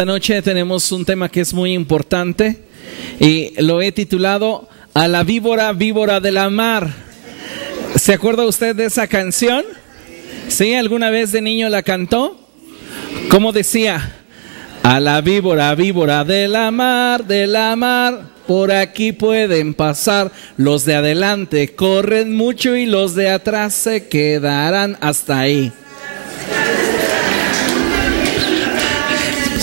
Esta noche tenemos un tema que es muy importante y lo he titulado A la víbora, víbora de la mar. ¿Se acuerda usted de esa canción? ¿Sí? ¿Alguna vez de niño la cantó? ¿Cómo decía? A la víbora, víbora de la mar, por aquí pueden pasar. Los de adelante corren mucho y los de atrás se quedarán hasta ahí.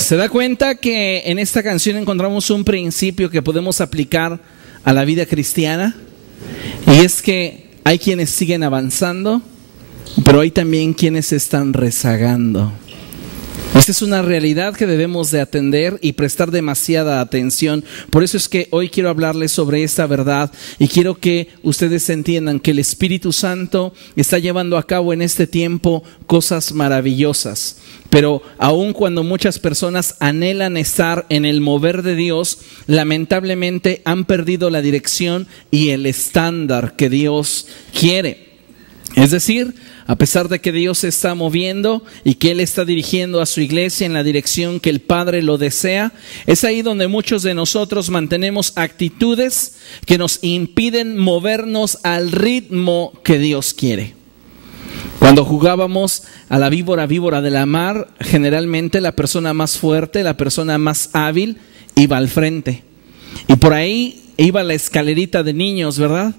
¿Se da cuenta que en esta canción encontramos un principio que podemos aplicar a la vida cristiana? Y es que hay quienes siguen avanzando, pero hay también quienes están rezagando. Esta es una realidad que debemos de atender y prestar demasiada atención. Por eso es que hoy quiero hablarles sobre esta verdad y quiero que ustedes entiendan que el Espíritu Santo está llevando a cabo en este tiempo cosas maravillosas. Pero aun cuando muchas personas anhelan estar en el mover de Dios, lamentablemente han perdido la dirección y el estándar que Dios quiere. Es decir, a pesar de que Dios se está moviendo y que Él está dirigiendo a su iglesia en la dirección que el Padre lo desea, es ahí donde muchos de nosotros mantenemos actitudes que nos impiden movernos al ritmo que Dios quiere. Cuando jugábamos a la víbora, víbora de la mar, generalmente la persona más fuerte, la persona más hábil, iba al frente. Y por ahí iba la escalerita de niños, ¿verdad?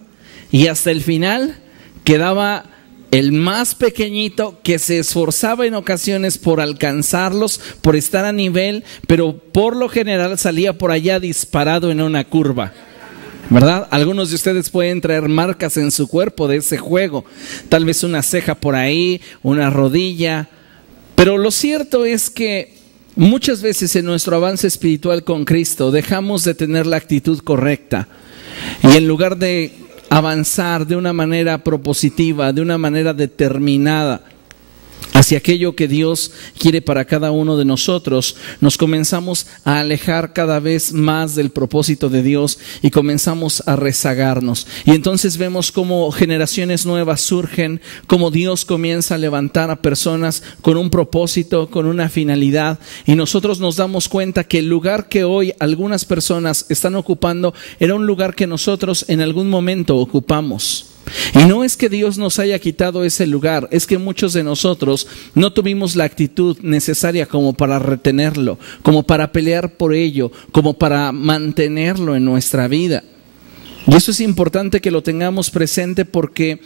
Y hasta el final quedaba el más pequeñito que se esforzaba en ocasiones por alcanzarlos, por estar a nivel, pero por lo general salía por allá disparado en una curva, ¿verdad? Algunos de ustedes pueden traer marcas en su cuerpo de ese juego, tal vez una ceja por ahí, una rodilla, pero lo cierto es que muchas veces en nuestro avance espiritual con Cristo dejamos de tener la actitud correcta y en lugar de avanzar de una manera propositiva, de una manera determinada hacia aquello que Dios quiere para cada uno de nosotros, nos comenzamos a alejar cada vez más del propósito de Dios y comenzamos a rezagarnos. Y entonces vemos cómo generaciones nuevas surgen, cómo Dios comienza a levantar a personas con un propósito, con una finalidad, y nosotros nos damos cuenta que el lugar que hoy algunas personas están ocupando era un lugar que nosotros en algún momento ocupamos. Y no es que Dios nos haya quitado ese lugar, es que muchos de nosotros no tuvimos la actitud necesaria como para retenerlo, como para pelear por ello, como para mantenerlo en nuestra vida. Y eso es importante que lo tengamos presente porque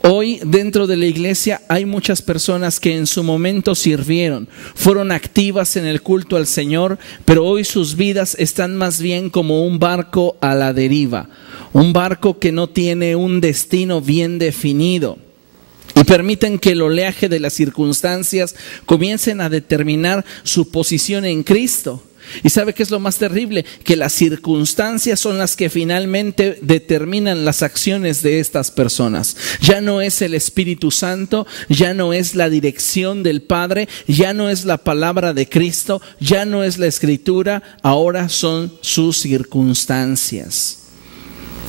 hoy dentro de la iglesia hay muchas personas que en su momento sirvieron, fueron activas en el culto al Señor, pero hoy sus vidas están más bien como un barco a la deriva. Un barco que no tiene un destino bien definido y permiten que el oleaje de las circunstancias comiencen a determinar su posición en Cristo. ¿Y sabe qué es lo más terrible? Que las circunstancias son las que finalmente determinan las acciones de estas personas. Ya no es el Espíritu Santo, ya no es la dirección del Padre, ya no es la palabra de Cristo, ya no es la Escritura, ahora son sus circunstancias.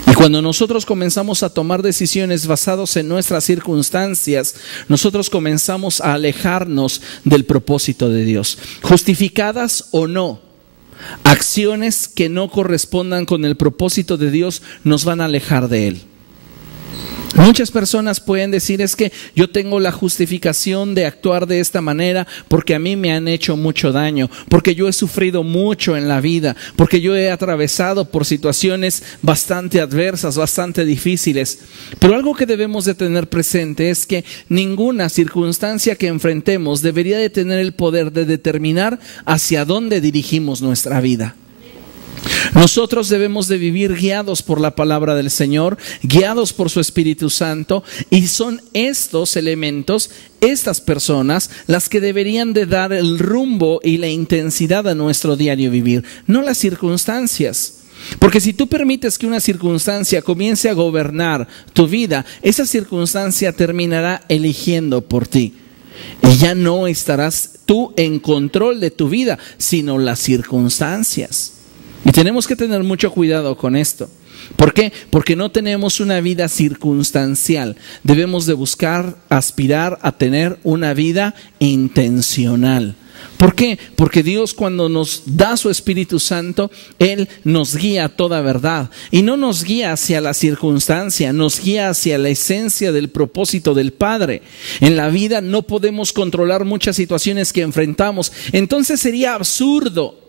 Y cuando nosotros comenzamos a tomar decisiones basadas en nuestras circunstancias, nosotros comenzamos a alejarnos del propósito de Dios. Justificadas o no, acciones que no correspondan con el propósito de Dios nos van a alejar de Él. Muchas personas pueden decir, es que yo tengo la justificación de actuar de esta manera porque a mí me han hecho mucho daño, porque yo he sufrido mucho en la vida, porque yo he atravesado por situaciones bastante adversas, bastante difíciles. Pero algo que debemos de tener presente es que ninguna circunstancia que enfrentemos debería de tener el poder de determinar hacia dónde dirigimos nuestra vida. Nosotros debemos de vivir guiados por la palabra del Señor, guiados por su Espíritu Santo, y son estos elementos, estas personas, las que deberían de dar el rumbo y la intensidad a nuestro diario vivir, no las circunstancias. Porque si tú permites que una circunstancia comience a gobernar tu vida, esa circunstancia terminará eligiendo por ti. Y ya no estarás tú en control de tu vida, sino las circunstancias. Y tenemos que tener mucho cuidado con esto. ¿Por qué? Porque no tenemos una vida circunstancial. Debemos de buscar, aspirar a tener una vida intencional. ¿Por qué? Porque Dios, cuando nos da su Espíritu Santo, Él nos guía a toda verdad. Y no nos guía hacia la circunstancia, nos guía hacia la esencia del propósito del Padre. En la vida no podemos controlar muchas situaciones que enfrentamos. Entonces sería absurdo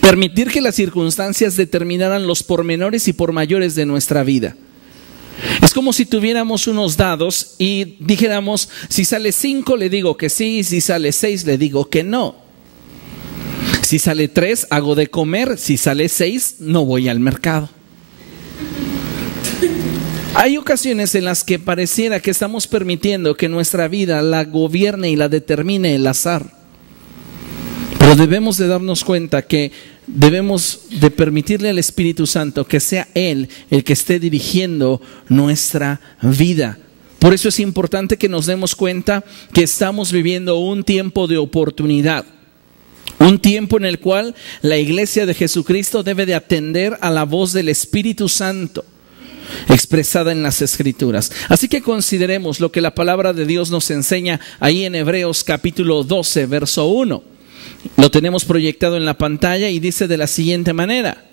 permitir que las circunstancias determinaran los pormenores y por mayores de nuestra vida. Es como si tuviéramos unos dados y dijéramos, si sale 5 le digo que sí, si sale 6 le digo que no. Si sale 3 hago de comer, si sale 6 no voy al mercado. Hay ocasiones en las que pareciera que estamos permitiendo que nuestra vida la gobierne y la determine el azar. Pero debemos de darnos cuenta que debemos de permitirle al Espíritu Santo que sea Él el que esté dirigiendo nuestra vida. Por eso es importante que nos demos cuenta que estamos viviendo un tiempo de oportunidad. Un tiempo en el cual la iglesia de Jesucristo debe de atender a la voz del Espíritu Santo expresada en las Escrituras. Así que consideremos lo que la palabra de Dios nos enseña ahí en Hebreos capítulo 12, verso 1. Lo tenemos proyectado en la pantalla y dice de la siguiente manera: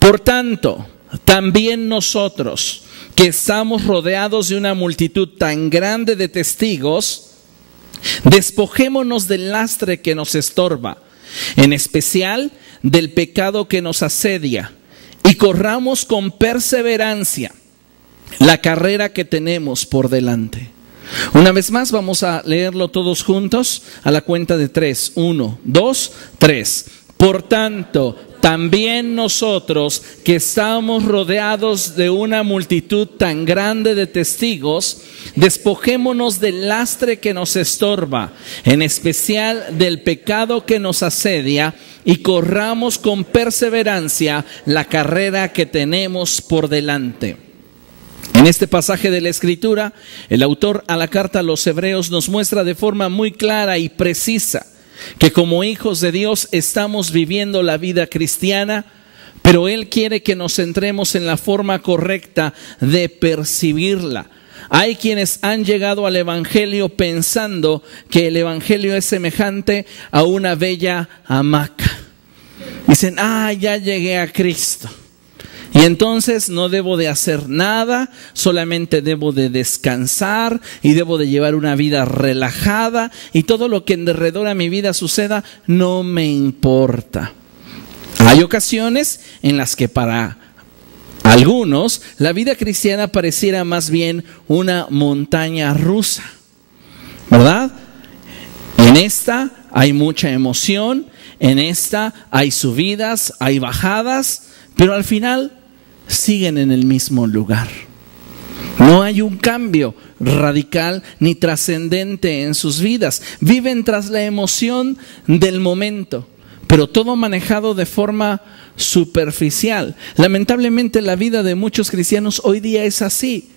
por tanto, también nosotros, que estamos rodeados de una multitud tan grande de testigos, despojémonos del lastre que nos estorba, en especial del pecado que nos asedia, y corramos con perseverancia la carrera que tenemos por delante. Una vez más vamos a leerlo todos juntos a la cuenta de 3. 1, 2, 3. Por tanto, también nosotros, que estamos rodeados de una multitud tan grande de testigos, despojémonos del lastre que nos estorba, en especial del pecado que nos asedia, y corramos con perseverancia la carrera que tenemos por delante. En este pasaje de la Escritura, el autor a la carta a los Hebreos nos muestra de forma muy clara y precisa que como hijos de Dios estamos viviendo la vida cristiana, pero Él quiere que nos centremos en la forma correcta de percibirla. Hay quienes han llegado al Evangelio pensando que el Evangelio es semejante a una bella hamaca. Dicen, ya llegué a Cristo. Y entonces no debo de hacer nada, solamente debo de descansar y debo de llevar una vida relajada y todo lo que en derredor a mi vida suceda no me importa. Hay ocasiones en las que para algunos la vida cristiana pareciera más bien una montaña rusa, ¿verdad? En esta hay mucha emoción, en esta hay subidas, hay bajadas, pero al final siguen en el mismo lugar. No hay un cambio radical ni trascendente en sus vidas. Viven tras la emoción del momento, pero todo manejado de forma superficial. Lamentablemente la vida de muchos cristianos hoy día es así.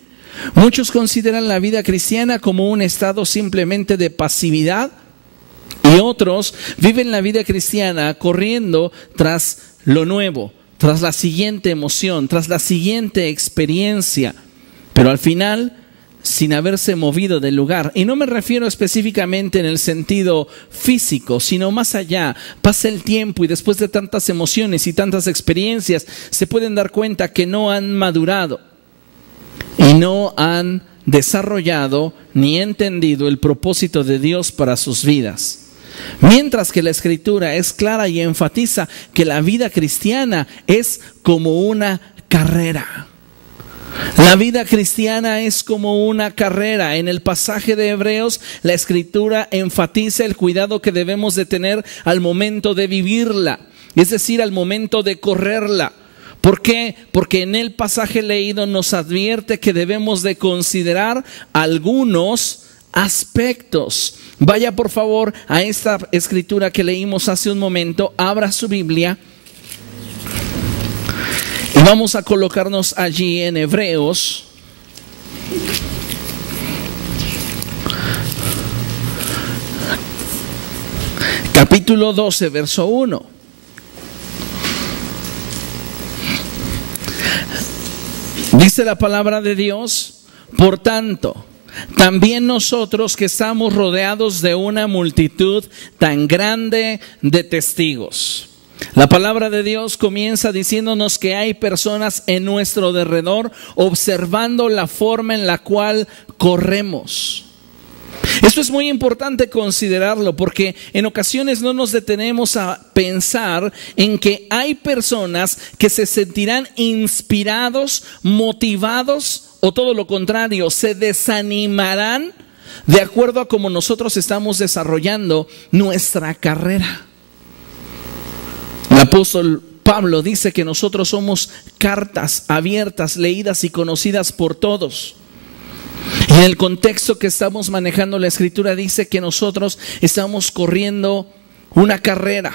Muchos consideran la vida cristiana como un estado simplemente de pasividad, y otros viven la vida cristiana corriendo tras lo nuevo, tras la siguiente emoción, tras la siguiente experiencia, pero al final sin haberse movido del lugar. Y no me refiero específicamente en el sentido físico, sino más allá. Pasa el tiempo y después de tantas emociones y tantas experiencias, se pueden dar cuenta que no han madurado y no han desarrollado ni entendido el propósito de Dios para sus vidas. Mientras que la Escritura es clara y enfatiza que la vida cristiana es como una carrera. La vida cristiana es como una carrera. En el pasaje de Hebreos, la Escritura enfatiza el cuidado que debemos de tener al momento de vivirla, es decir, al momento de correrla. ¿Por qué? Porque en el pasaje leído nos advierte que debemos de considerar algunos aspectos. Vaya por favor a esta escritura que leímos hace un momento, abra su Biblia y vamos a colocarnos allí en Hebreos capítulo 12, verso 1. Dice la palabra de Dios: por tanto, también nosotros que estamos rodeados de una multitud tan grande de testigos. La palabra de Dios comienza diciéndonos que hay personas en nuestro derredor observando la forma en la cual corremos. Esto es muy importante considerarlo porque en ocasiones no nos detenemos a pensar en que hay personas que se sentirán inspirados, motivados o todo lo contrario, se desanimarán de acuerdo a cómo nosotros estamos desarrollando nuestra carrera. El apóstol Pablo dice que nosotros somos cartas abiertas, leídas y conocidas por todos. Y en el contexto que estamos manejando la Escritura dice que nosotros estamos corriendo una carrera.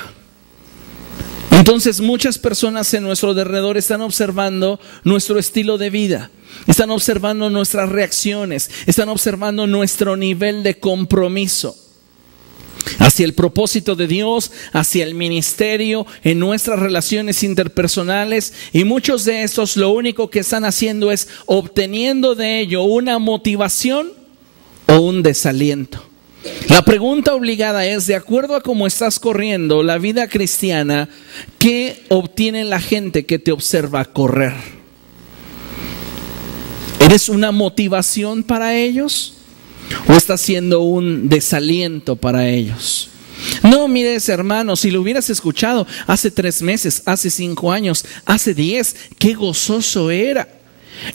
Entonces muchas personas en nuestro derredor están observando nuestro estilo de vida, están observando nuestras reacciones, están observando nuestro nivel de compromiso hacia el propósito de Dios, hacia el ministerio, en nuestras relaciones interpersonales, y muchos de estos lo único que están haciendo es obteniendo de ello una motivación o un desaliento. La pregunta obligada es, de acuerdo a cómo estás corriendo la vida cristiana, ¿qué obtiene la gente que te observa correr? ¿Eres una motivación para ellos? ¿O está siendo un desaliento para ellos? No, mires hermano, si lo hubieras escuchado hace 3 meses, hace 5 años, hace 10, qué gozoso era.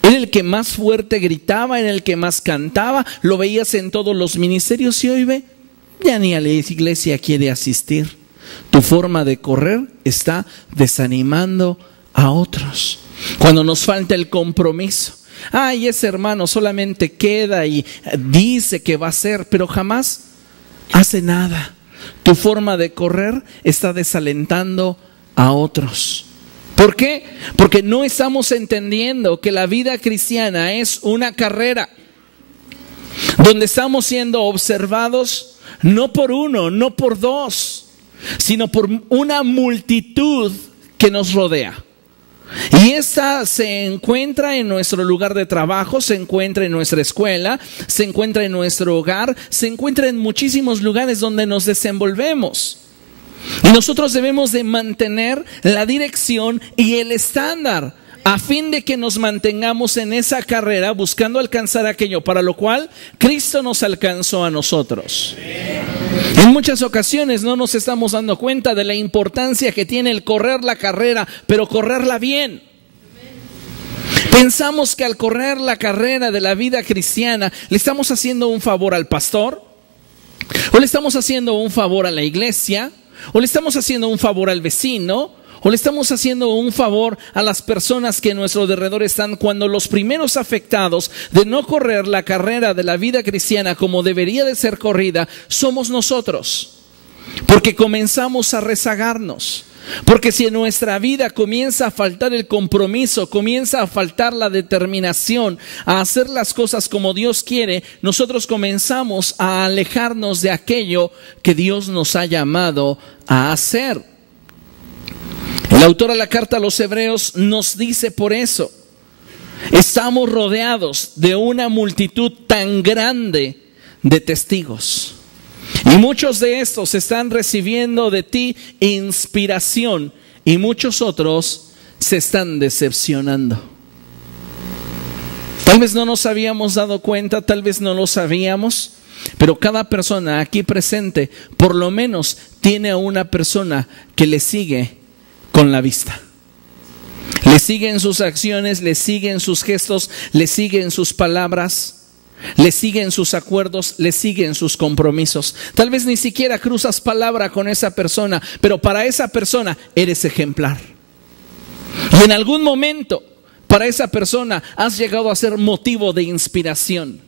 Era el que más fuerte gritaba, era el que más cantaba, lo veías en todos los ministerios y hoy ve, ya ni a la iglesia quiere asistir. Tu forma de correr está desanimando a otros. Cuando nos falta el compromiso. Ay, ese hermano solamente queda y dice que va a hacer, pero jamás hace nada. Tu forma de correr está desalentando a otros. ¿Por qué? Porque no estamos entendiendo que la vida cristiana es una carrera donde estamos siendo observados no por uno, no por dos, sino por una multitud que nos rodea. Y esta se encuentra en nuestro lugar de trabajo, se encuentra en nuestra escuela, se encuentra en nuestro hogar, se encuentra en muchísimos lugares donde nos desenvolvemos. Y nosotros debemos de mantener la dirección y el estándar a fin de que nos mantengamos en esa carrera buscando alcanzar aquello para lo cual Cristo nos alcanzó a nosotros. En muchas ocasiones no nos estamos dando cuenta de la importancia que tiene el correr la carrera, pero correrla bien. Pensamos que al correr la carrera de la vida cristiana le estamos haciendo un favor al pastor, o le estamos haciendo un favor a la iglesia, o le estamos haciendo un favor al vecino, o le estamos haciendo un favor a las personas que en nuestro derredor están, cuando los primeros afectados de no correr la carrera de la vida cristiana como debería de ser corrida somos nosotros, porque comenzamos a rezagarnos. Porque si en nuestra vida comienza a faltar el compromiso, comienza a faltar la determinación a hacer las cosas como Dios quiere, nosotros comenzamos a alejarnos de aquello que Dios nos ha llamado a hacer. El autor a la carta a los Hebreos nos dice por eso, estamos rodeados de una multitud tan grande de testigos. Y muchos de estos están recibiendo de ti inspiración y muchos otros se están decepcionando. Tal vez no nos habíamos dado cuenta, tal vez no lo sabíamos, pero cada persona aquí presente por lo menos tiene a una persona que le sigue con la vista. Le sigue en sus acciones, le sigue en sus gestos, le sigue en sus palabras, le sigue en sus acuerdos, le sigue en sus compromisos. Tal vez ni siquiera cruzas palabra con esa persona, pero para esa persona eres ejemplar. Y en algún momento para esa persona has llegado a ser motivo de inspiración.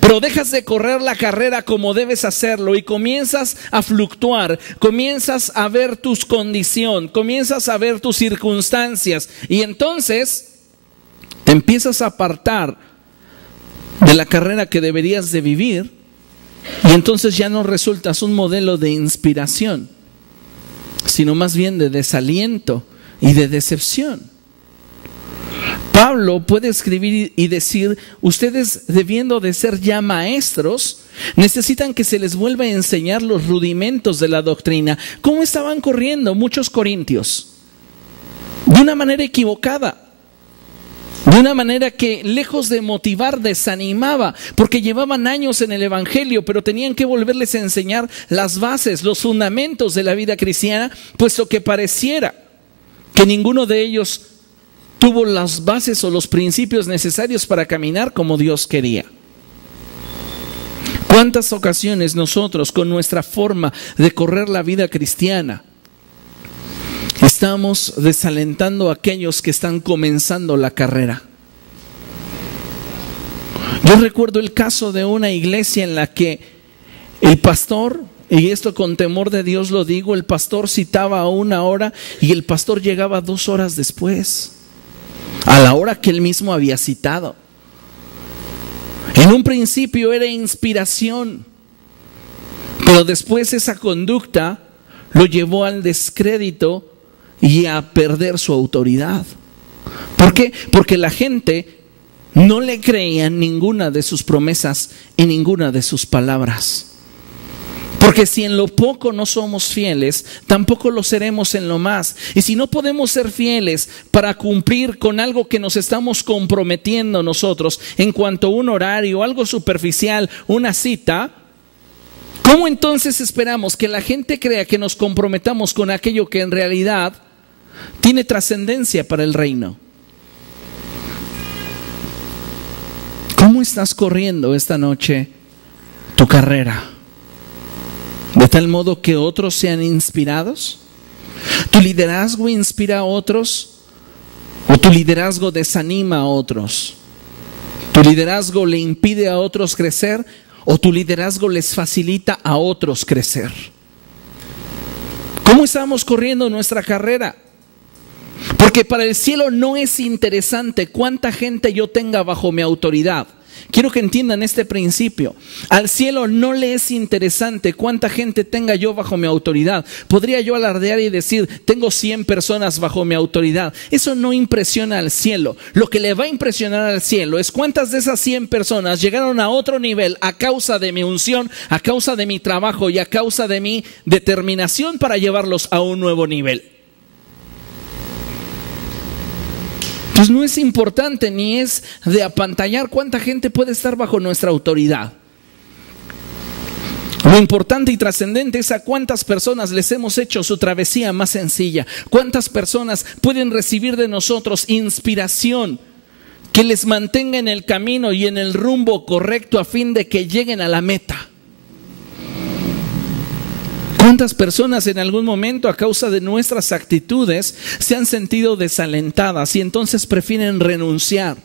Pero dejas de correr la carrera como debes hacerlo y comienzas a fluctuar, comienzas a ver tu condición, comienzas a ver tus circunstancias y entonces te empiezas a apartar de la carrera que deberías de vivir y entonces ya no resultas un modelo de inspiración, sino más bien de desaliento y de decepción. Pablo puede escribir y decir, ustedes debiendo de ser ya maestros, necesitan que se les vuelva a enseñar los rudimentos de la doctrina. ¿Cómo estaban corriendo muchos corintios? De una manera equivocada. De una manera que, lejos de motivar, desanimaba, porque llevaban años en el evangelio, pero tenían que volverles a enseñar las bases, los fundamentos de la vida cristiana, puesto que pareciera que ninguno de ellos tuvo las bases o los principios necesarios para caminar como Dios quería. ¿Cuántas ocasiones nosotros, con nuestra forma de correr la vida cristiana, estamos desalentando a aquellos que están comenzando la carrera? Yo recuerdo el caso de una iglesia en la que el pastor, y esto con temor de Dios lo digo, el pastor citaba a 1 hora y el pastor llegaba 2 horas después, a la hora que él mismo había citado. En un principio era inspiración, pero después esa conducta lo llevó al descrédito y a perder su autoridad. ¿Por qué? Porque la gente no le creía en ninguna de sus promesas y ninguna de sus palabras. Porque si en lo poco no somos fieles, tampoco lo seremos en lo más. Y si no podemos ser fieles para cumplir con algo que nos estamos comprometiendo nosotros en cuanto a un horario, algo superficial, una cita, ¿cómo entonces esperamos que la gente crea que nos comprometamos con aquello que en realidad tiene trascendencia para el reino? ¿Cómo estás corriendo esta noche tu carrera? ¿De tal modo que otros sean inspirados? ¿Tu liderazgo inspira a otros? ¿O tu liderazgo desanima a otros? ¿Tu liderazgo le impide a otros crecer? ¿O tu liderazgo les facilita a otros crecer? ¿Cómo estamos corriendo nuestra carrera? Porque para el cielo no es interesante cuánta gente yo tenga bajo mi autoridad. Quiero que entiendan este principio. Al cielo no le es interesante cuánta gente tenga yo bajo mi autoridad. Podría yo alardear y decir, tengo 100 personas bajo mi autoridad. Eso no impresiona al cielo. Lo que le va a impresionar al cielo es cuántas de esas 100 personas llegaron a otro nivel a causa de mi unción, a causa de mi trabajo y a causa de mi determinación para llevarlos a un nuevo nivel. Pues no es importante ni es de apantallar cuánta gente puede estar bajo nuestra autoridad. Lo importante y trascendente es a cuántas personas les hemos hecho su travesía más sencilla. Cuántas personas pueden recibir de nosotros inspiración que les mantenga en el camino y en el rumbo correcto a fin de que lleguen a la meta. ¿Cuántas personas en algún momento a causa de nuestras actitudes se han sentido desalentadas y entonces prefieren renunciar?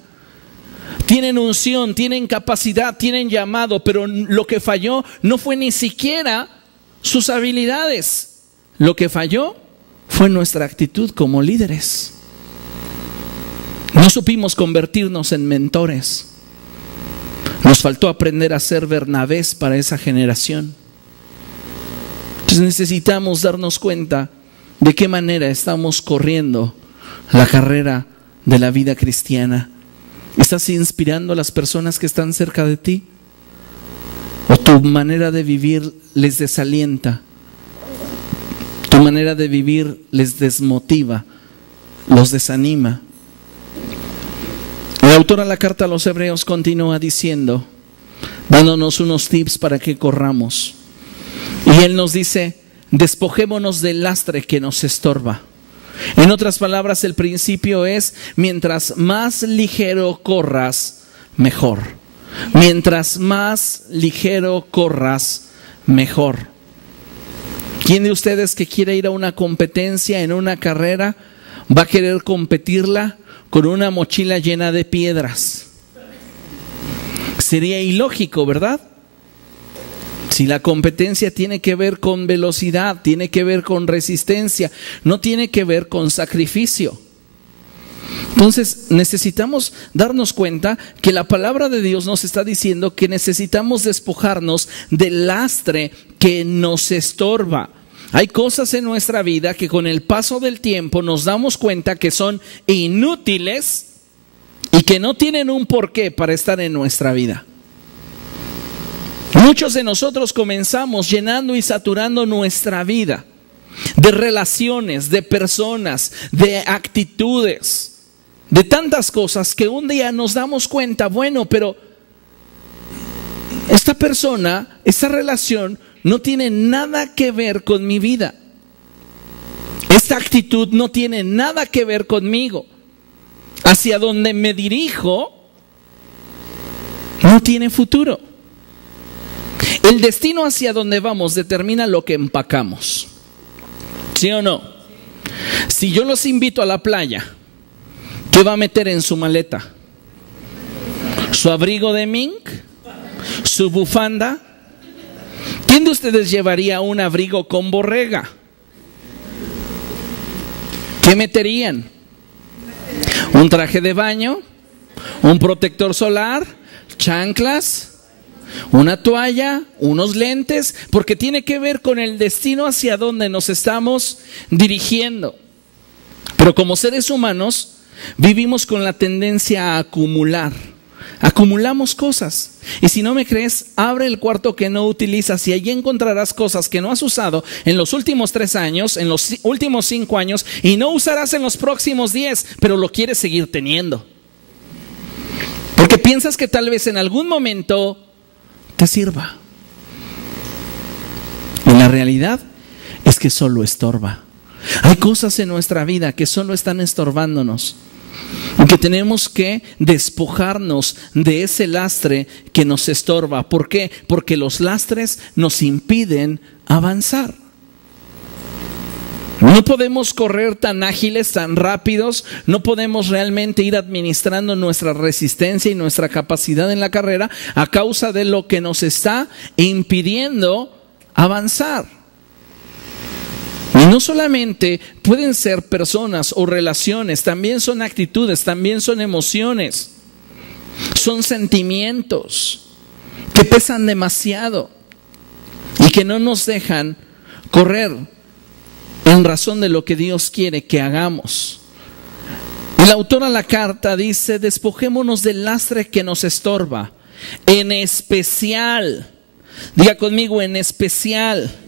Tienen unción, tienen capacidad, tienen llamado, pero lo que falló no fue ni siquiera sus habilidades. Lo que falló fue nuestra actitud como líderes. No supimos convertirnos en mentores. Nos faltó aprender a ser Bernabés para esa generación. Entonces necesitamos darnos cuenta de qué manera estamos corriendo la carrera de la vida cristiana. ¿Estás inspirando a las personas que están cerca de ti? ¿O tu manera de vivir les desalienta? ¿Tu manera de vivir les desmotiva, los desanima? El autor a la carta a los Hebreos continúa diciendo, dándonos unos tips para que corramos. Y él nos dice, despojémonos del lastre que nos estorba. En otras palabras, el principio es, mientras más ligero corras, mejor. Mientras más ligero corras, mejor. ¿Quién de ustedes que quiere ir a una competencia en una carrera va a querer competirla con una mochila llena de piedras? Sería ilógico, ¿verdad? Si la competencia tiene que ver con velocidad, tiene que ver con resistencia, no tiene que ver con sacrificio. Entonces necesitamos darnos cuenta que la palabra de Dios nos está diciendo que necesitamos despojarnos del lastre que nos estorba. Hay cosas en nuestra vida que con el paso del tiempo nos damos cuenta que son inútiles y que no tienen un porqué para estar en nuestra vida. Muchos de nosotros comenzamos llenando y saturando nuestra vida de relaciones, de personas, de actitudes, de tantas cosas que un día nos damos cuenta, bueno, pero esta persona, esta relación no tiene nada que ver con mi vida. Esta actitud no tiene nada que ver conmigo. Hacia donde me dirijo no tiene futuro. El destino hacia donde vamos determina lo que empacamos. ¿Sí o no? Si yo los invito a la playa, ¿qué va a meter en su maleta? ¿Su abrigo de mink? ¿Su bufanda? ¿Quién de ustedes llevaría un abrigo con borrega? ¿Qué meterían? ¿Un traje de baño? ¿Un protector solar? ¿Chanclas? ¿Una toalla? ¿Unos lentes? Porque tiene que ver con el destino hacia donde nos estamos dirigiendo. Pero como seres humanos vivimos con la tendencia a acumular. Acumulamos cosas. Y si no me crees, abre el cuarto que no utilizas y allí encontrarás cosas que no has usado en los últimos 3 años, en los últimos 5 años, y no usarás en los próximos 10, pero lo quieres seguir teniendo. Porque piensas que tal vez en algún momento te sirva. Y la realidad es que solo estorba. Hay cosas en nuestra vida que solo están estorbándonos. Y que tenemos que despojarnos de ese lastre que nos estorba. ¿Por qué? Porque los lastres nos impiden avanzar. No podemos correr tan ágiles, tan rápidos. No podemos realmente ir administrando nuestra resistencia y nuestra capacidad en la carrera a causa de lo que nos está impidiendo avanzar. Y no solamente pueden ser personas o relaciones, también son actitudes, también son emociones, son sentimientos que pesan demasiado y que no nos dejan correr en razón de lo que Dios quiere que hagamos. El autor a la carta dice: despojémonos del lastre que nos estorba, en especial, diga conmigo, en especial,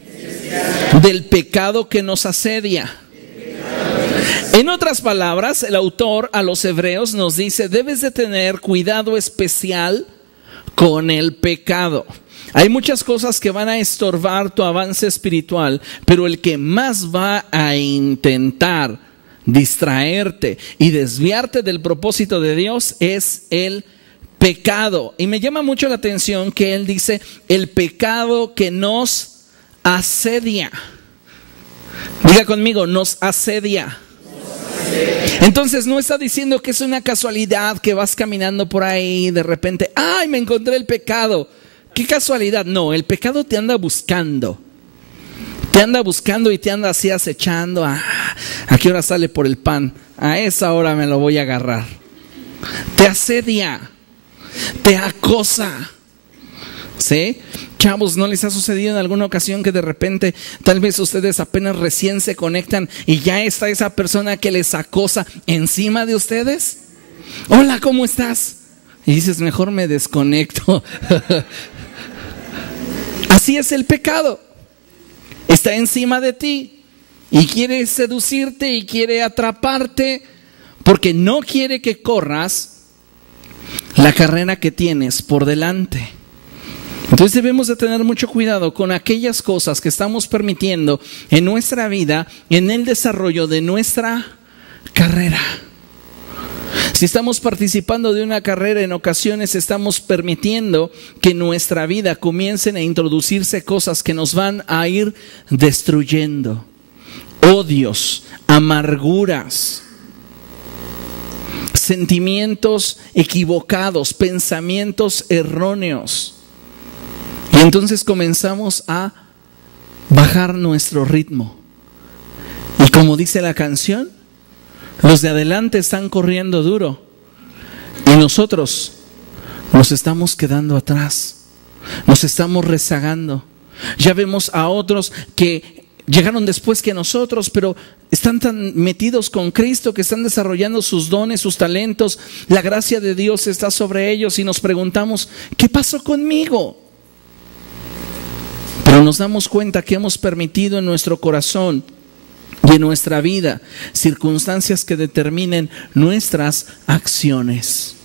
del pecado que nos asedia. En otras palabras, el autor a los hebreos nos dice: debes de tener cuidado especial con el pecado. Hay muchas cosas que van a estorbar tu avance espiritual, pero el que más va a intentar distraerte y desviarte del propósito de Dios es el pecado. Y me llama mucho la atención que él dice: el pecado que nos asedia. Diga conmigo, nos asedia. Entonces no está diciendo que es una casualidad que vas caminando por ahí y de repente, ¡ay, me encontré el pecado! ¡Qué casualidad! No, el pecado te anda buscando. Te anda buscando y te anda así acechando. ¿A qué hora sale por el pan? A esa hora me lo voy a agarrar. Te asedia, te acosa. ¿Sí? Chavos, ¿no les ha sucedido en alguna ocasión que de repente tal vez ustedes apenas recién se conectan y ya está esa persona que les acosa encima de ustedes? Hola, ¿cómo estás? Y dices, mejor me desconecto. Así es el pecado. Está encima de ti y quiere seducirte y quiere atraparte porque no quiere que corras la carrera que tienes por delante. Entonces debemos de tener mucho cuidado con aquellas cosas que estamos permitiendo en nuestra vida, en el desarrollo de nuestra carrera. Si estamos participando de una carrera, en ocasiones estamos permitiendo que en nuestra vida comiencen a introducirse cosas que nos van a ir destruyendo. Odios, amarguras, sentimientos equivocados, pensamientos erróneos. Y entonces comenzamos a bajar nuestro ritmo. Y como dice la canción, los de adelante están corriendo duro y nosotros nos estamos quedando atrás, nos estamos rezagando. Ya vemos a otros que llegaron después que nosotros, pero están tan metidos con Cristo que están desarrollando sus dones, sus talentos. La gracia de Dios está sobre ellos y nos preguntamos, ¿qué pasó conmigo? Pero nos damos cuenta que hemos permitido en nuestro corazón y en nuestra vida circunstancias que determinen nuestras acciones.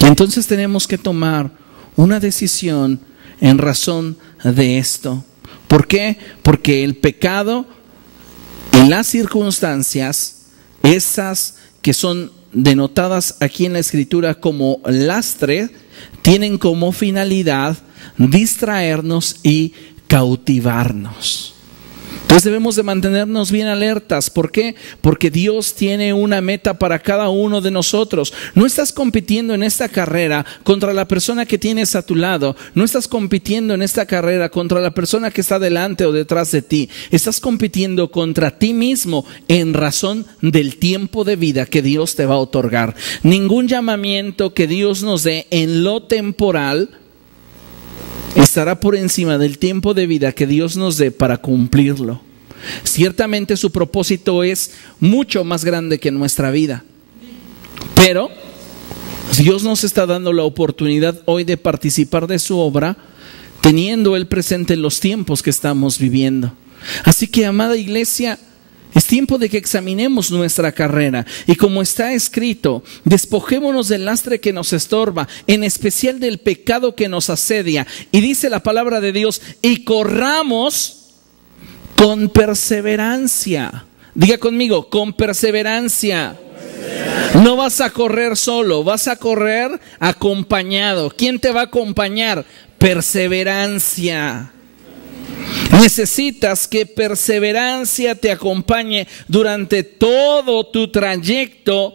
Y entonces tenemos que tomar una decisión en razón de esto. ¿Por qué? Porque el pecado y las circunstancias, esas que son denotadas aquí en la Escritura como lastre, tienen como finalidad distraernos y cautivarnos. Entonces debemos de mantenernos bien alertas. ¿Por qué? Porque Dios tiene una meta para cada uno de nosotros. No estás compitiendo en esta carrera contra la persona que tienes a tu lado. No estás compitiendo en esta carrera contra la persona que está delante o detrás de ti. Estás compitiendo contra ti mismo en razón del tiempo de vida que Dios te va a otorgar. Ningún llamamiento que Dios nos dé en lo temporal estará por encima del tiempo de vida que Dios nos dé para cumplirlo. Ciertamente su propósito es mucho más grande que nuestra vida, pero Dios nos está dando la oportunidad hoy de participar de su obra, teniendo Él presente en los tiempos que estamos viviendo. Así que, amada iglesia, es tiempo de que examinemos nuestra carrera y, como está escrito, despojémonos del lastre que nos estorba, en especial del pecado que nos asedia. Y dice la palabra de Dios, y corramos con perseverancia. Diga conmigo, con perseverancia. No vas a correr solo, vas a correr acompañado. ¿Quién te va a acompañar? Perseverancia. Necesitas que perseverancia te acompañe durante todo tu trayecto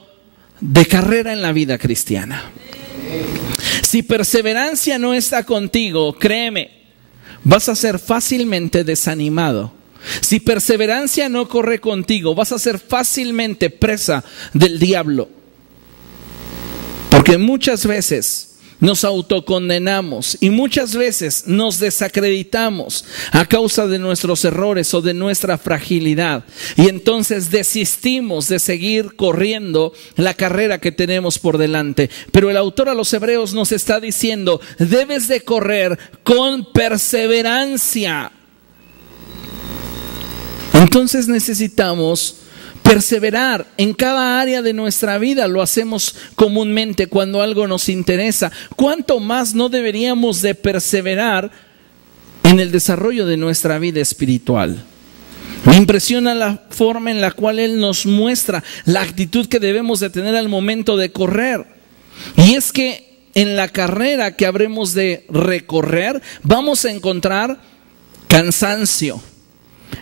de carrera en la vida cristiana. Si perseverancia no está contigo, créeme, vas a ser fácilmente desanimado. Si perseverancia no corre contigo, vas a ser fácilmente presa del diablo. Porque muchas veces nos autocondenamos y muchas veces nos desacreditamos a causa de nuestros errores o de nuestra fragilidad. Y entonces desistimos de seguir corriendo la carrera que tenemos por delante. Pero el autor a los Hebreos nos está diciendo, debes de correr con perseverancia. Entonces necesitamos perseverar en cada área de nuestra vida. Lo hacemos comúnmente cuando algo nos interesa. ¿Cuánto más no deberíamos de perseverar en el desarrollo de nuestra vida espiritual? Me impresiona la forma en la cual Él nos muestra la actitud que debemos de tener al momento de correr. Y es que en la carrera que habremos de recorrer vamos a encontrar cansancio.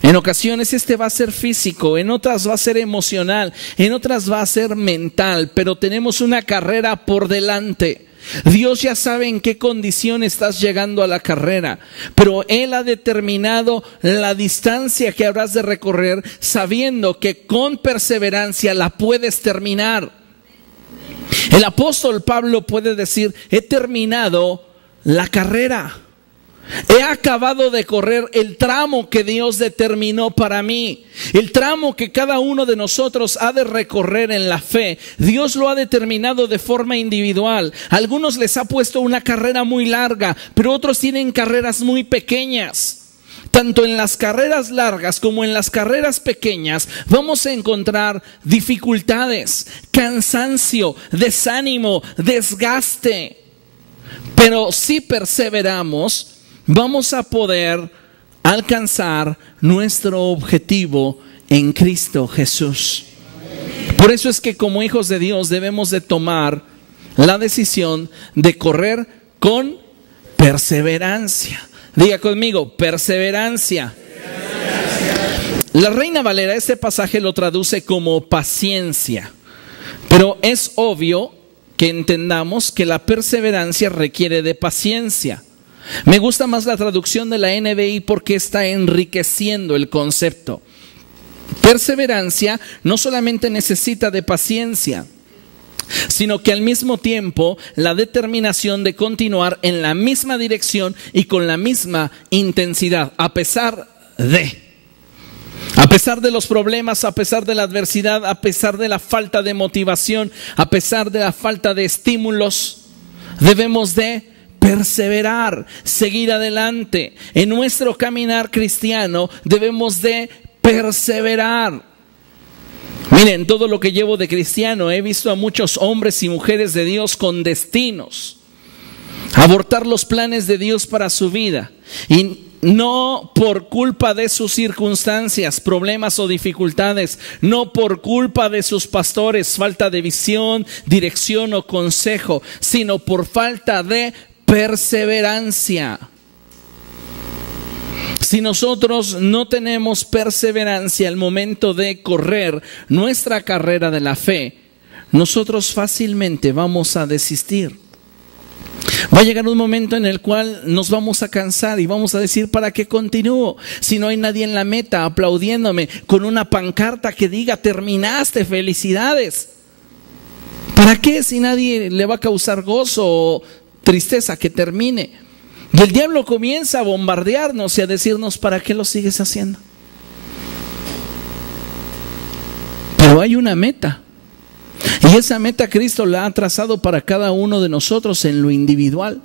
En ocasiones este va a ser físico, en otras va a ser emocional, en otras va a ser mental, pero tenemos una carrera por delante. Dios ya sabe en qué condición estás llegando a la carrera, pero Él ha determinado la distancia que habrás de recorrer, sabiendo que con perseverancia la puedes terminar. El apóstol Pablo puede decir, he terminado la carrera. He acabado de correr el tramo que Dios determinó para mí. El tramo que cada uno de nosotros ha de recorrer en la fe, Dios lo ha determinado de forma individual. A algunos les ha puesto una carrera muy larga, pero otros tienen carreras muy pequeñas. Tanto en las carreras largas como en las carreras pequeñas vamos a encontrar dificultades, cansancio, desánimo, desgaste. Pero si perseveramos, vamos a poder alcanzar nuestro objetivo en Cristo Jesús. Por eso es que como hijos de Dios debemos de tomar la decisión de correr con perseverancia. Diga conmigo, perseverancia. La Reina Valera este pasaje lo traduce como paciencia, pero es obvio que entendamos que la perseverancia requiere de paciencia. Me gusta más la traducción de la NBI porque está enriqueciendo el concepto. Perseverancia no solamente necesita de paciencia, sino que al mismo tiempo la determinación de continuar en la misma dirección y con la misma intensidad, a pesar de. A pesar de los problemas, a pesar de la adversidad, a pesar de la falta de motivación, a pesar de la falta de estímulos, debemos de perseverar, seguir adelante. En nuestro caminar cristiano debemos de perseverar. Miren, todo lo que llevo de cristiano, he visto a muchos hombres y mujeres de Dios con destinos abortar los planes de Dios para su vida, y no por culpa de sus circunstancias, problemas o dificultades, no por culpa de sus pastores, falta de visión, dirección o consejo, sino por falta de perseverancia. Si nosotros no tenemos perseverancia al momento de correr nuestra carrera de la fe, nosotros fácilmente vamos a desistir. Va a llegar un momento en el cual nos vamos a cansar y vamos a decir, ¿para qué continúo? Si no hay nadie en la meta aplaudiéndome con una pancarta que diga, terminaste, felicidades. ¿Para qué si nadie le va a causar gozo o tristeza que termine? Y el diablo comienza a bombardearnos y a decirnos, ¿para qué lo sigues haciendo? Pero hay una meta. Y esa meta Cristo la ha trazado para cada uno de nosotros en lo individual.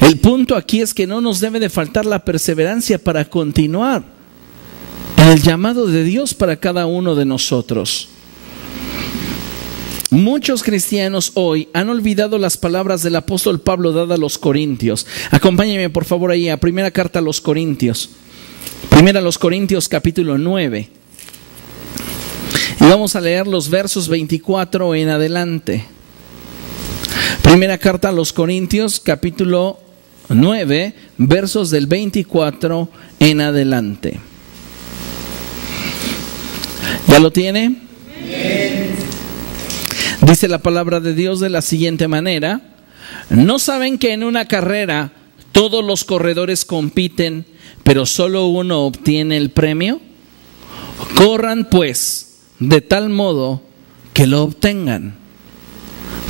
El punto aquí es que no nos debe de faltar la perseverancia para continuar en el llamado de Dios para cada uno de nosotros. Muchos cristianos hoy han olvidado las palabras del apóstol Pablo dadas a los Corintios. Acompáñenme por favor ahí a primera carta a los Corintios. Primera a los Corintios capítulo 9. Y vamos a leer los versos 24 en adelante. Primera carta a los Corintios, capítulo 9, versos del 24 en adelante. ¿Ya lo tiene? Dice la palabra de Dios de la siguiente manera: ¿no saben que en una carrera todos los corredores compiten, pero solo uno obtiene el premio? Corran pues de tal modo que lo obtengan.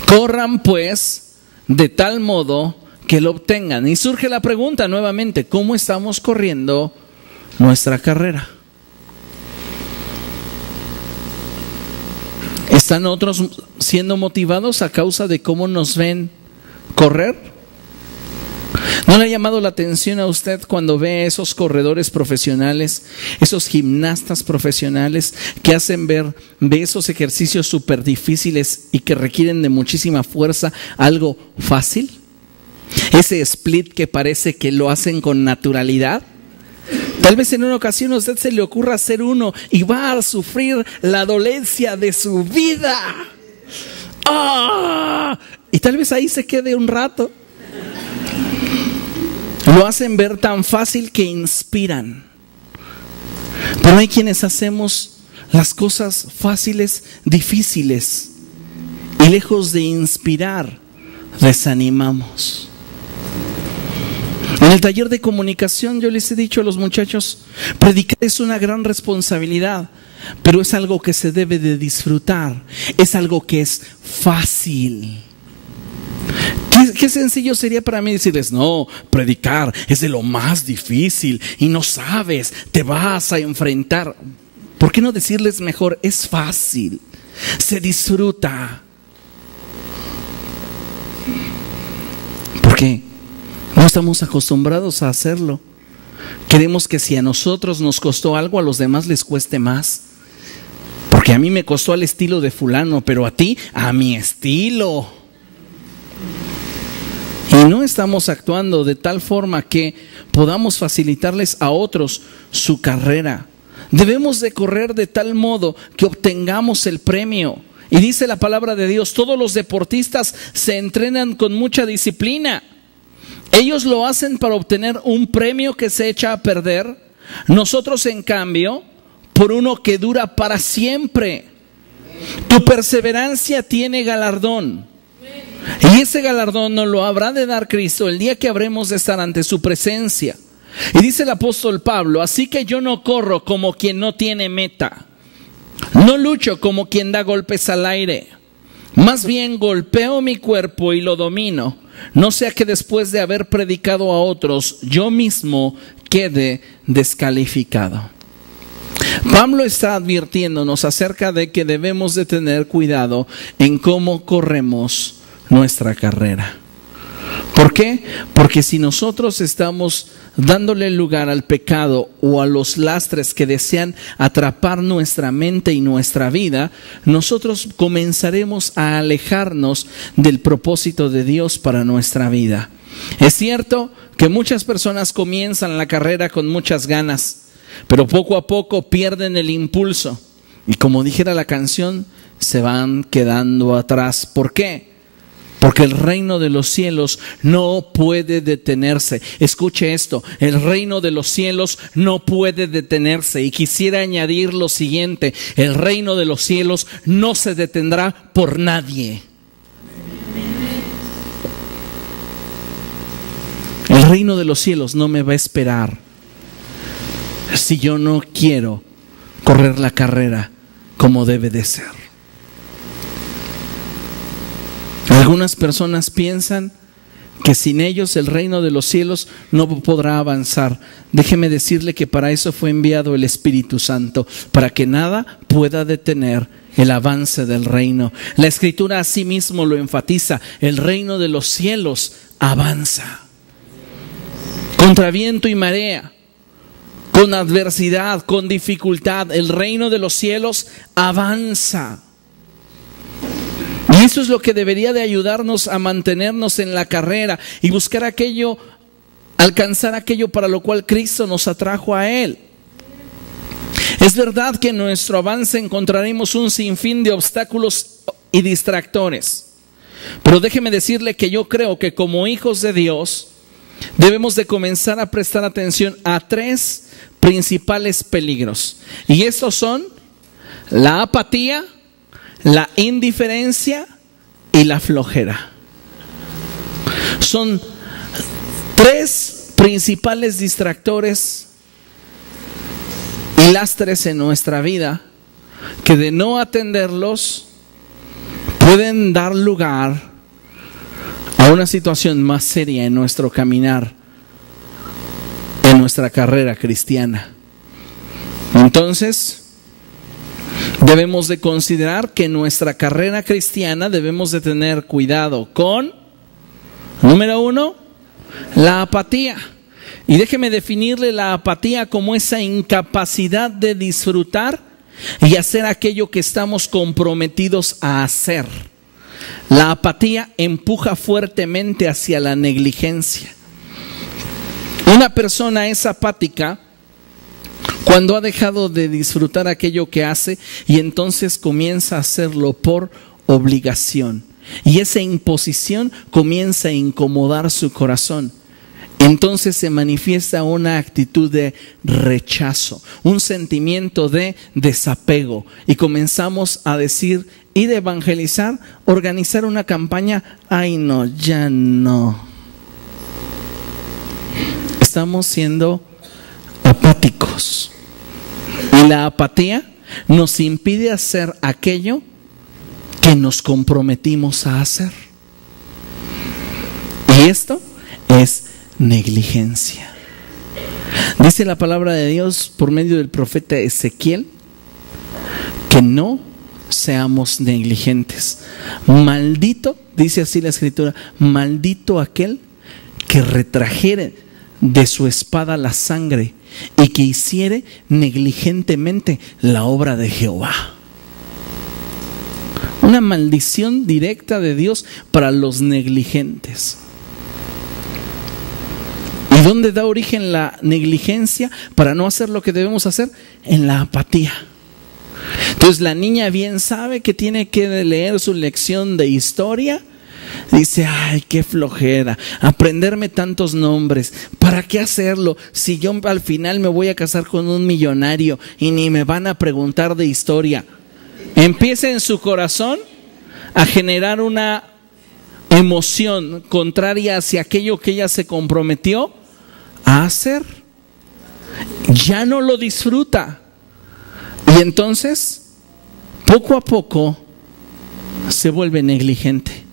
Corran pues de tal modo que lo obtengan. Y surge la pregunta nuevamente, ¿cómo estamos corriendo nuestra carrera? ¿Están otros siendo motivados a causa de cómo nos ven correr? ¿No le ha llamado la atención a usted cuando ve a esos corredores profesionales, esos gimnastas profesionales que hacen ver de esos ejercicios súper difíciles y que requieren de muchísima fuerza algo fácil? Ese split que parece que lo hacen con naturalidad. Tal vez en una ocasión a usted se le ocurra hacer uno y va a sufrir la dolencia de su vida. ¡Ah! Y tal vez ahí se quede un rato. Lo hacen ver tan fácil que inspiran. Pero hay quienes hacemos las cosas fáciles, difíciles, y lejos de inspirar, desanimamos. En el taller de comunicación yo les he dicho a los muchachos, predicar es una gran responsabilidad, pero es algo que se debe de disfrutar, es algo que es fácil. Qué sencillo sería para mí decirles, no, predicar es de lo más difícil y no sabes, te vas a enfrentar. ¿Por qué no decirles mejor, es fácil, se disfruta? Porque no estamos acostumbrados a hacerlo. Queremos que si a nosotros nos costó algo, a los demás les cueste más. Porque a mí me costó al estilo de fulano, pero a ti, a mi estilo. Y no estamos actuando de tal forma que podamos facilitarles a otros su carrera. Debemos de correr de tal modo que obtengamos el premio. Y dice la palabra de Dios, todos los deportistas se entrenan con mucha disciplina. Ellos lo hacen para obtener un premio que se echa a perder. Nosotros, en cambio, por uno que dura para siempre. Tu perseverancia tiene galardón. Y ese galardón nos lo habrá de dar Cristo el día que habremos de estar ante su presencia. Y dice el apóstol Pablo, así que yo no corro como quien no tiene meta. No lucho como quien da golpes al aire. Más bien golpeo mi cuerpo y lo domino. No sea que después de haber predicado a otros, yo mismo quede descalificado. Pablo está advirtiéndonos acerca de que debemos de tener cuidado en cómo corremos nuestra carrera. ¿Por qué? Porque si nosotros estamos dándole lugar al pecado o a los lastres que desean atrapar nuestra mente y nuestra vida, nosotros comenzaremos a alejarnos del propósito de Dios para nuestra vida. Es cierto que muchas personas comienzan la carrera con muchas ganas, pero poco a poco pierden el impulso y, como dijera la canción, se van quedando atrás. ¿Por qué? Porque el reino de los cielos no puede detenerse. Escuche esto, el reino de los cielos no puede detenerse. Y quisiera añadir lo siguiente, el reino de los cielos no se detendrá por nadie. El reino de los cielos no me va a esperar si yo no quiero correr la carrera como debe de ser. Algunas personas piensan que sin ellos el reino de los cielos no podrá avanzar. Déjeme decirle que para eso fue enviado el Espíritu Santo, para que nada pueda detener el avance del reino. La Escritura asimismo lo enfatiza, el reino de los cielos avanza. Contra viento y marea, con adversidad, con dificultad, el reino de los cielos avanza. Y eso es lo que debería de ayudarnos a mantenernos en la carrera y buscar aquello, alcanzar aquello para lo cual Cristo nos atrajo a Él. Es verdad que en nuestro avance encontraremos un sinfín de obstáculos y distractores, pero déjeme decirle que yo creo que como hijos de Dios debemos de comenzar a prestar atención a tres principales peligros. Y estos son la apatía, la indiferencia y la flojera. Son tres principales distractores y lastres en nuestra vida que, de no atenderlos, pueden dar lugar a una situación más seria en nuestro caminar, en nuestra carrera cristiana. Entonces, debemos de considerar que en nuestra carrera cristiana debemos de tener cuidado con, número 1, la apatía. Y déjeme definirle la apatía como esa incapacidad de disfrutar y hacer aquello que estamos comprometidos a hacer. La apatía empuja fuertemente hacia la negligencia. Una persona es apática cuando ha dejado de disfrutar aquello que hace y entonces comienza a hacerlo por obligación. Y esa imposición comienza a incomodar su corazón. Entonces se manifiesta una actitud de rechazo, un sentimiento de desapego. Y comenzamos a decir y de evangelizar, organizar una campaña. Ay no, ya no. Estamos siendo apáticos. Y la apatía nos impide hacer aquello que nos comprometimos a hacer. Y esto es negligencia. Dice la palabra de Dios por medio del profeta Ezequiel que no seamos negligentes. Maldito, dice así la Escritura, maldito aquel que retrajere de su espada la sangre y que hiciere negligentemente la obra de Jehová. Una maldición directa de Dios para los negligentes. ¿Y dónde da origen la negligencia para no hacer lo que debemos hacer? En la apatía. Entonces la niña bien sabe que tiene que leer su lección de historia. Dice, ay, qué flojera, aprenderme tantos nombres, ¿para qué hacerlo? Si yo al final me voy a casar con un millonario y ni me van a preguntar de historia. Empieza en su corazón a generar una emoción contraria hacia aquello que ella se comprometió a hacer. Ya no lo disfruta. Y entonces, poco a poco, se vuelve negligente.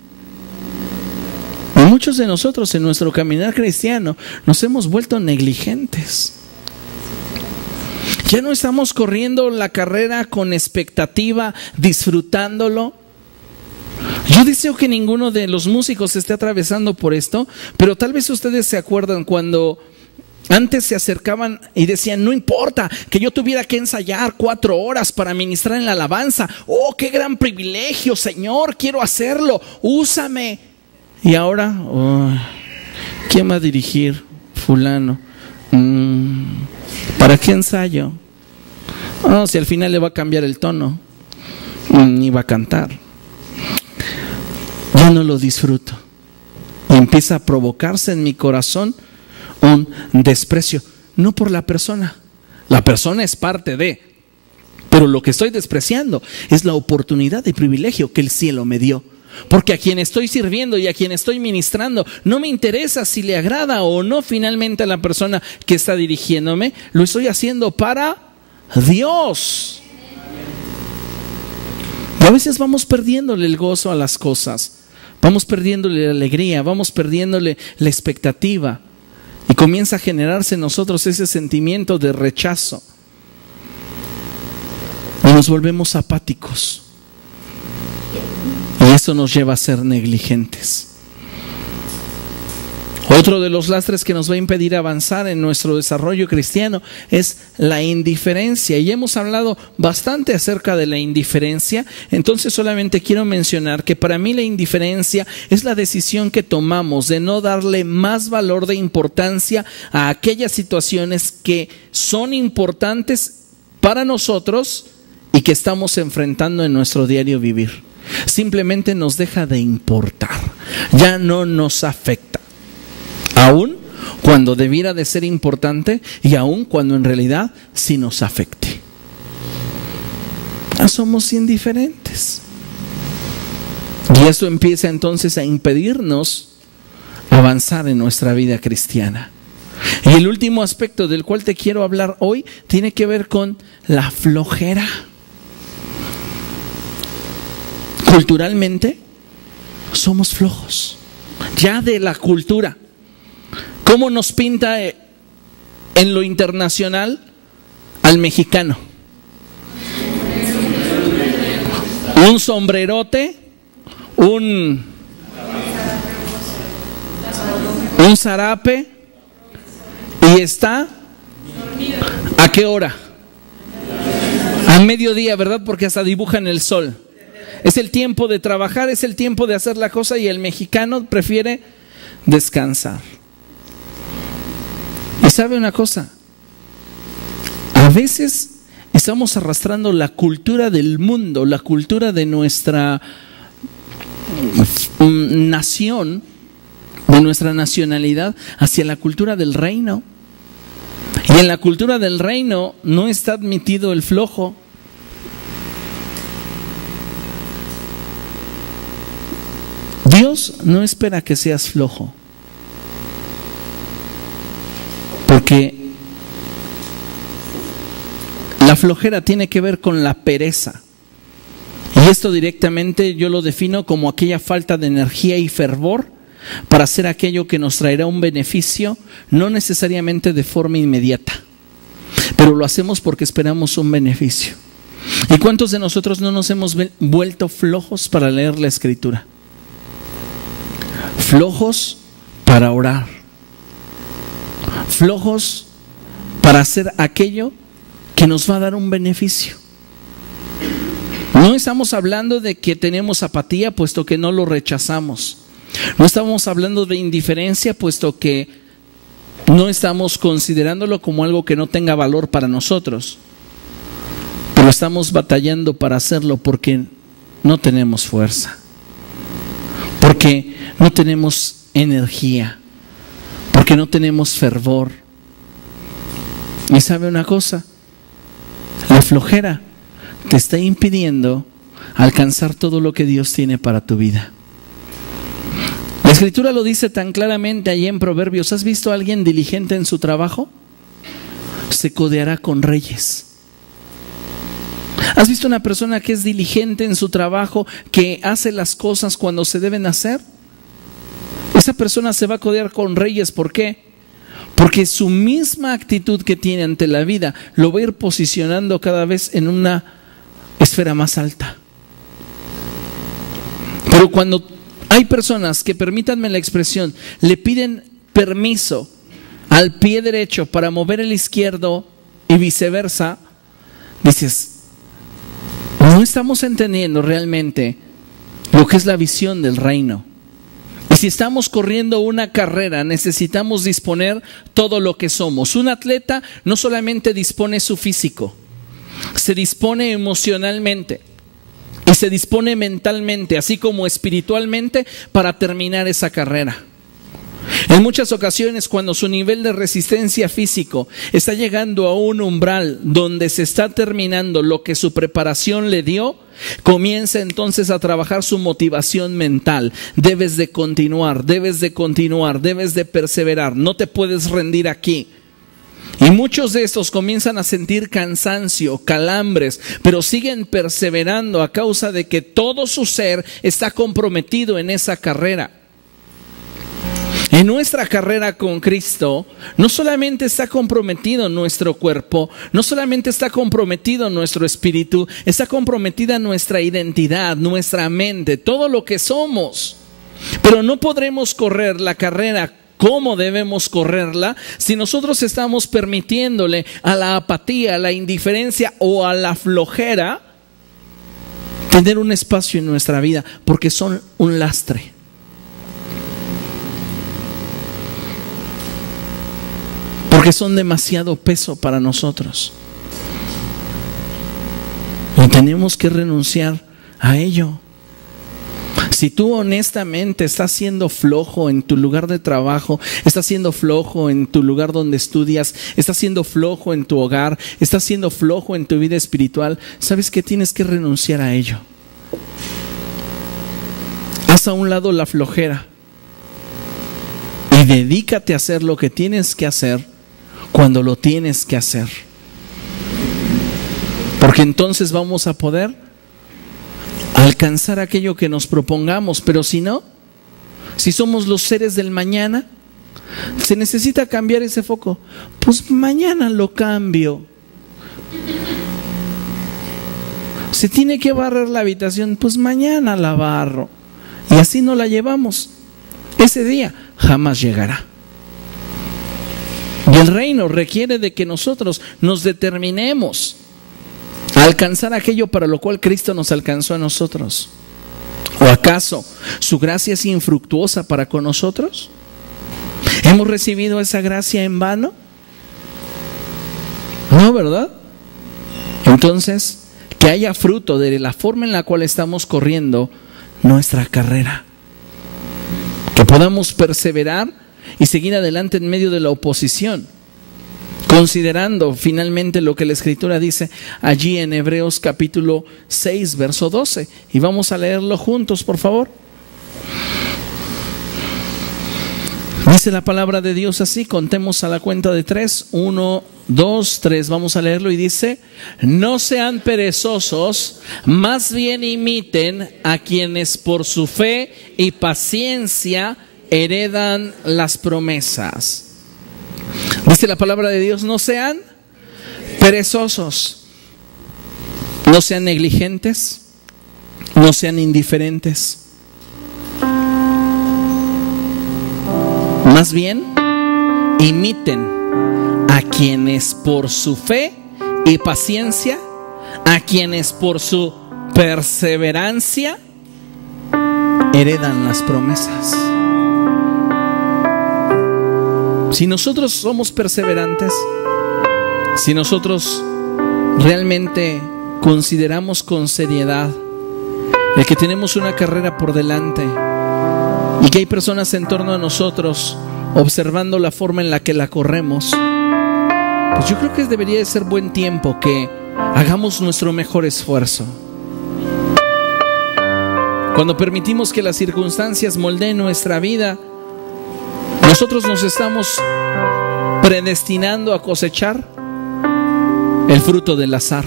Y muchos de nosotros en nuestro caminar cristiano nos hemos vuelto negligentes. Ya no estamos corriendo la carrera con expectativa, disfrutándolo. Yo deseo que ninguno de los músicos esté atravesando por esto, pero tal vez ustedes se acuerdan cuando antes se acercaban y decían, no importa que yo tuviera que ensayar 4 horas para ministrar en la alabanza. Oh, qué gran privilegio, Señor, quiero hacerlo, úsame. Y ahora, ¿quién va a dirigir? Fulano. ¿Para qué ensayo? Si al final le va a cambiar el tono, ni va a cantar. Ya no lo disfruto. Y empieza a provocarse en mi corazón un desprecio, no por la persona. La persona es parte de, pero lo que estoy despreciando es la oportunidad y privilegio que el cielo me dio. Porque a quien estoy sirviendo y a quien estoy ministrando, no me interesa si le agrada o no finalmente a la persona que está dirigiéndome. Lo estoy haciendo para Dios. Y a veces vamos perdiéndole el gozo a las cosas. Vamos perdiéndole la alegría, vamos perdiéndole la expectativa. Y comienza a generarse en nosotros ese sentimiento de rechazo. Y nos volvemos apáticos. Y eso nos lleva a ser negligentes. Otro de los lastres que nos va a impedir avanzar en nuestro desarrollo cristiano es la indiferencia. Y hemos hablado bastante acerca de la indiferencia. Entonces solamente quiero mencionar que para mí la indiferencia es la decisión que tomamos de no darle más valor de importancia a aquellas situaciones que son importantes para nosotros y que estamos enfrentando en nuestro diario vivir. Simplemente nos deja de importar. Ya no nos afecta. Aún cuando debiera de ser importante y aún cuando en realidad sí nos afecte. Somos indiferentes. Y esto empieza entonces a impedirnos avanzar en nuestra vida cristiana. Y el último aspecto del cual te quiero hablar hoy tiene que ver con la flojera. Culturalmente somos flojos. Ya de la cultura. ¿Cómo nos pinta en lo internacional al mexicano? Un sombrerote, un zarape, y está ¿a qué hora? A mediodía, ¿verdad? Porque hasta dibujan el sol. Es el tiempo de trabajar, es el tiempo de hacer la cosa, y el mexicano prefiere descansar. Y sabe una cosa, a veces estamos arrastrando la cultura del mundo, la cultura de nuestra nación, de nuestra nacionalidad, hacia la cultura del reino. Y en la cultura del reino no está admitido el flojo. Dios no espera que seas flojo. Porque la flojera tiene que ver con la pereza. Y esto directamente yo lo defino como aquella falta de energía y fervor para hacer aquello que nos traerá un beneficio, no necesariamente de forma inmediata, pero lo hacemos porque esperamos un beneficio. ¿Y cuántos de nosotros no nos hemos vuelto flojos para leer la Escritura? Flojos para orar. Flojos para hacer aquello que nos va a dar un beneficio. No estamos hablando de que tenemos apatía, puesto que no lo rechazamos. No estamos hablando de indiferencia, puesto que no estamos considerándolo como algo que no tenga valor para nosotros. Pero estamos batallando para hacerlo porque no tenemos fuerza, porque no tenemos energía, porque no tenemos fervor. Y sabe una cosa, la flojera te está impidiendo alcanzar todo lo que Dios tiene para tu vida. La Escritura lo dice tan claramente allí en Proverbios. ¿Has visto a alguien diligente en su trabajo? Se codeará con reyes. ¿Has visto una persona que es diligente en su trabajo, que hace las cosas cuando se deben hacer? Esa persona se va a codear con reyes. ¿Por qué? Porque su misma actitud que tiene ante la vida lo va a ir posicionando cada vez en una esfera más alta. Pero cuando hay personas que, permítanme la expresión, le piden permiso al pie derecho para mover el izquierdo y viceversa, dices, no estamos entendiendo realmente lo que es la visión del reino. Y si estamos corriendo una carrera, necesitamos disponer todo lo que somos. Un atleta no solamente dispone su físico, se dispone emocionalmente y se dispone mentalmente, así como espiritualmente, para terminar esa carrera. En muchas ocasiones, cuando su nivel de resistencia físico está llegando a un umbral donde se está terminando lo que su preparación le dio, comienza entonces a trabajar su motivación mental. Debes de continuar, debes de continuar, debes de perseverar, no te puedes rendir aquí. Y muchos de estos comienzan a sentir cansancio, calambres, pero siguen perseverando a causa de que todo su ser está comprometido en esa carrera. En nuestra carrera con Cristo, no solamente está comprometido nuestro cuerpo, no solamente está comprometido nuestro espíritu, está comprometida nuestra identidad, nuestra mente, todo lo que somos. Pero no podremos correr la carrera como debemos correrla si nosotros estamos permitiéndole a la apatía, a la indiferencia o a la flojera tener un espacio en nuestra vida, porque son un lastre. Porque son demasiado peso para nosotros. Y tenemos que renunciar a ello. Si tú honestamente estás siendo flojo en tu lugar de trabajo, estás siendo flojo en tu lugar donde estudias, estás siendo flojo en tu hogar, estás siendo flojo en tu vida espiritual, ¿sabes qué? Tienes que renunciar a ello. Haz a un lado la flojera y dedícate a hacer lo que tienes que hacer cuando lo tienes que hacer. Porque entonces vamos a poder alcanzar aquello que nos propongamos. Pero si no, si somos los seres del mañana, se necesita cambiar ese foco. Pues mañana lo cambio. Se tiene que barrer la habitación, pues mañana la barro. Y así no la llevamos. Ese día jamás llegará. Y el reino requiere de que nosotros nos determinemos a alcanzar aquello para lo cual Cristo nos alcanzó a nosotros. ¿O acaso su gracia es infructuosa para con nosotros? ¿Hemos recibido esa gracia en vano? No, ¿verdad? Entonces, que haya fruto de la forma en la cual estamos corriendo nuestra carrera. Que podamos perseverar y seguir adelante en medio de la oposición, considerando finalmente lo que la Escritura dice allí en Hebreos capítulo 6, verso 12. Y vamos a leerlo juntos, por favor. Dice la palabra de Dios así, contemos a la cuenta de 3, 1, 2, 3, vamos a leerlo y dice: no sean perezosos, más bien imiten a quienes por su fe y paciencia heredan las promesas. Dice la palabra de Dios: no sean perezosos, no sean negligentes, no sean indiferentes. Más bien, imiten a quienes por su fe y paciencia, a quienes por su perseverancia heredan las promesas. Si nosotros somos perseverantes, si nosotros realmente consideramos con seriedad el que tenemos una carrera por delante y que hay personas en torno a nosotros observando la forma en la que la corremos, pues yo creo que debería de ser buen tiempo que hagamos nuestro mejor esfuerzo. Cuando permitimos que las circunstancias moldeen nuestra vida, nosotros nos estamos predestinando a cosechar el fruto del azar.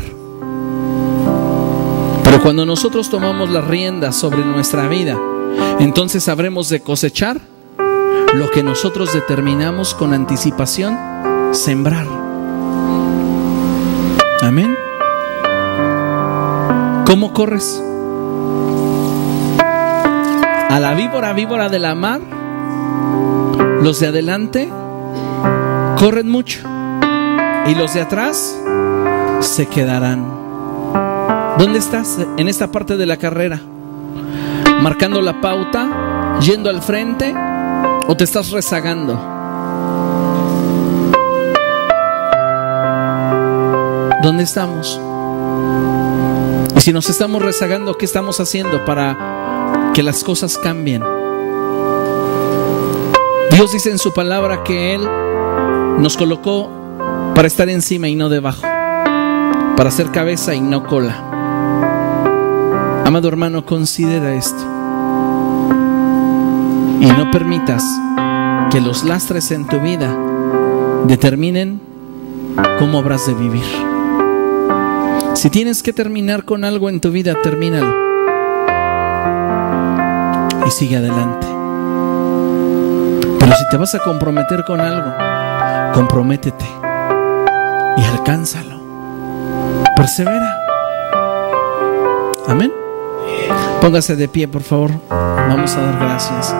Pero cuando nosotros tomamos las riendas sobre nuestra vida, entonces habremos de cosechar lo que nosotros determinamos con anticipación sembrar. Amén. ¿Cómo corres? A la víbora de la mar, los de adelante corren mucho y los de atrás se quedarán. ¿Dónde estás en esta parte de la carrera? ¿Marcando la pauta? ¿Yendo al frente? ¿O te estás rezagando? ¿Dónde estamos? Y si nos estamos rezagando, ¿qué estamos haciendo para que las cosas cambien? Dios dice en su palabra que Él nos colocó para estar encima y no debajo, para ser cabeza y no cola. Amado hermano, considera esto y no permitas que los lastres en tu vida determinen cómo habrás de vivir. Si tienes que terminar con algo en tu vida, termínalo y sigue adelante. Pero si te vas a comprometer con algo, comprométete y alcánzalo. Persevera. Amén. Póngase de pie, por favor. Vamos a dar gracias.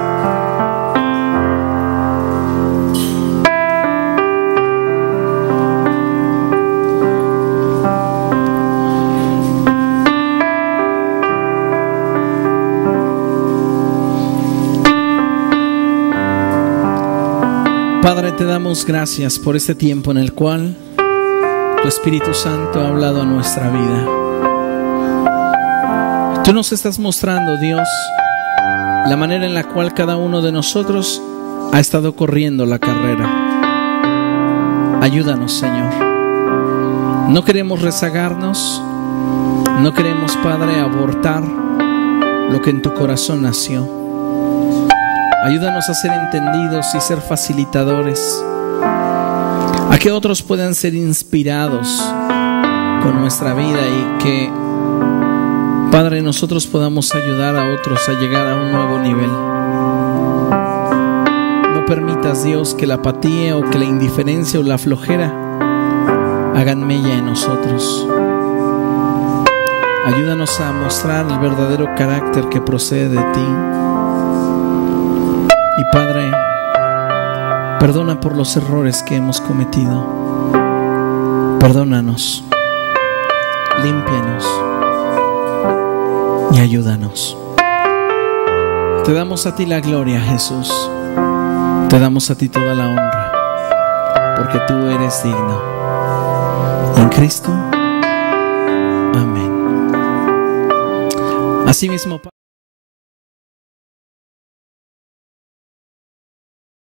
Padre, te damos gracias por este tiempo en el cual tu Espíritu Santo ha hablado a nuestra vida. Tú nos estás mostrando, Dios, la manera en la cual cada uno de nosotros ha estado corriendo la carrera. Ayúdanos, Señor. No queremos rezagarnos, no queremos, Padre, abortar lo que en tu corazón nació. Ayúdanos a ser entendidos y ser facilitadores, a que otros puedan ser inspirados con nuestra vida y que, Padre, nosotros podamos ayudar a otros a llegar a un nuevo nivel. No permitas, Dios, que la apatía o que la indiferencia o la flojera hagan mella en nosotros. Ayúdanos a mostrar el verdadero carácter que procede de ti. Y Padre, perdona por los errores que hemos cometido. Perdónanos, límpianos y ayúdanos. Te damos a ti la gloria, Jesús. Te damos a ti toda la honra, porque tú eres digno. En Cristo, amén. Asimismo,